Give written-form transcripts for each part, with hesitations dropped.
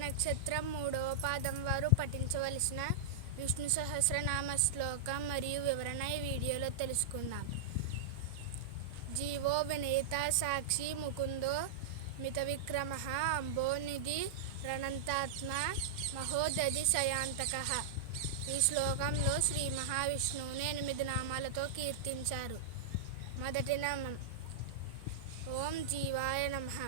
నక్షత్రం 3వ పాదం వారు పఠించవలసిన విష్ణు సహస్రనామ శ్లోకం మరియు వివరణ ఈ వీడియోలో తెలుసుకుందాం. జీవో వినీత సాక్షి ముకుందో మిత విక్రమ అంబోనిధి రణంతాత్మ మహోదధి శయాంతక. ఈ శ్లోకంలో శ్రీ మహావిష్ణువుని 8 నామాలతో కీర్తించారు. మొదటి నామం ఓం జీవాయ నమః.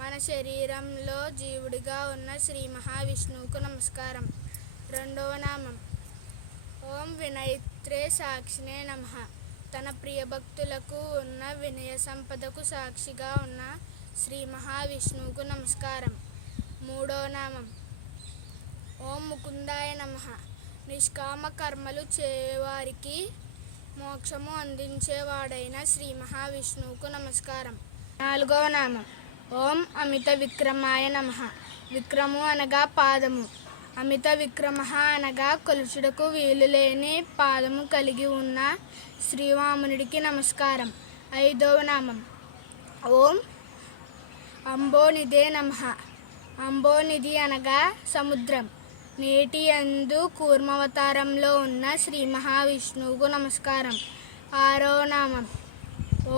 మన శరీరంలో జీవుడిగా ఉన్న శ్రీ మహావిష్ణువుకు నమస్కారం. రెండవ నామం ఓం వినయిత్రే సాక్షినే నమః. తన ప్రియభక్తులకు ఉన్న వినయ సంపదకు సాక్షిగా ఉన్న శ్రీ మహావిష్ణువుకు నమస్కారం. మూడవ నామం ఓం ముకుందాయ నమః. నిష్కామ కర్మలు చేయవారికి మోక్షము అందించేవాడైన శ్రీ మహావిష్ణువుకు నమస్కారం. నాలుగవ నామం ఓం అమిత విక్రమాయ నమః. విక్రము అనగా పాదము, అమిత విక్రమ అనగా కొలుచుటకు వీలులేని పాదము కలిగి ఉన్న శ్రీవామనుడికి నమస్కారం. ఐదవ నామం ఓం అంబోనిధే నమః. అంబోనిధి అనగా సముద్రం, నీటి యందు కూర్మావతారంలో ఉన్న శ్రీ మహావిష్ణువుకు నమస్కారం. ఆరవ నామం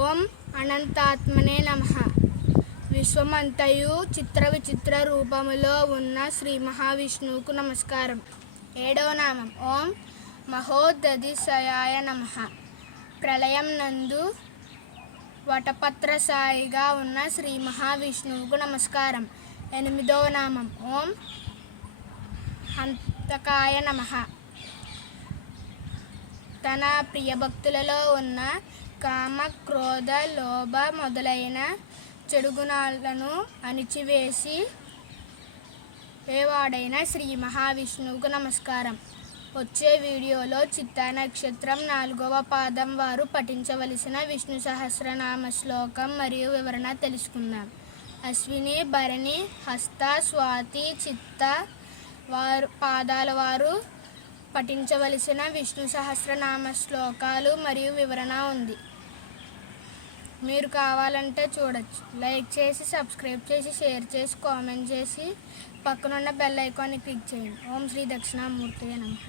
ఓం అనంతాత్మనే నమః. విశ్వమంతయు చిత్ర విచిత్ర రూపములో ఉన్న శ్రీ మహావిష్ణువుకు నమస్కారం. ఏడవ నామం ఓం మహోదధిశయాయ నమః. ప్రళయం నందు వటపత్రసాయిగా ఉన్న శ్రీ మహావిష్ణువుకు నమస్కారం. ఎనిమిదవ నామం ఓం హంతకాయ నమః. తన ప్రియభక్తులలో ఉన్న కామ క్రోధ లోభ మొదలైన చెడు గుణాలను అణిచివేసి వాడైన శ్రీ మహావిష్ణువుకు నమస్కారం. వచ్చే వీడియోలో చిత్తా నక్షత్రం 4వ పాదం వారు పఠించవలసిన విష్ణు సహస్రనామ శ్లోకం మరియు వివరణ తెలుసుకుందాం. అశ్విని భరణి హస్త స్వాతి చిత్త పాదాల వారు పఠించవలసిన విష్ణు సహస్రనామ శ్లోకాలు మరియు వివరణ ఉంది. మీరు కావాలంటే చూడొచ్చు. లైక్ చేసి, సబ్స్క్రైబ్ చేసి, షేర్ చేసి, కామెంట్ చేసి, పక్కనున్న బెల్ ఐకాన్ని క్లిక్ చేయండి. ఓం శ్రీ దక్షిణామూర్తియే నమః.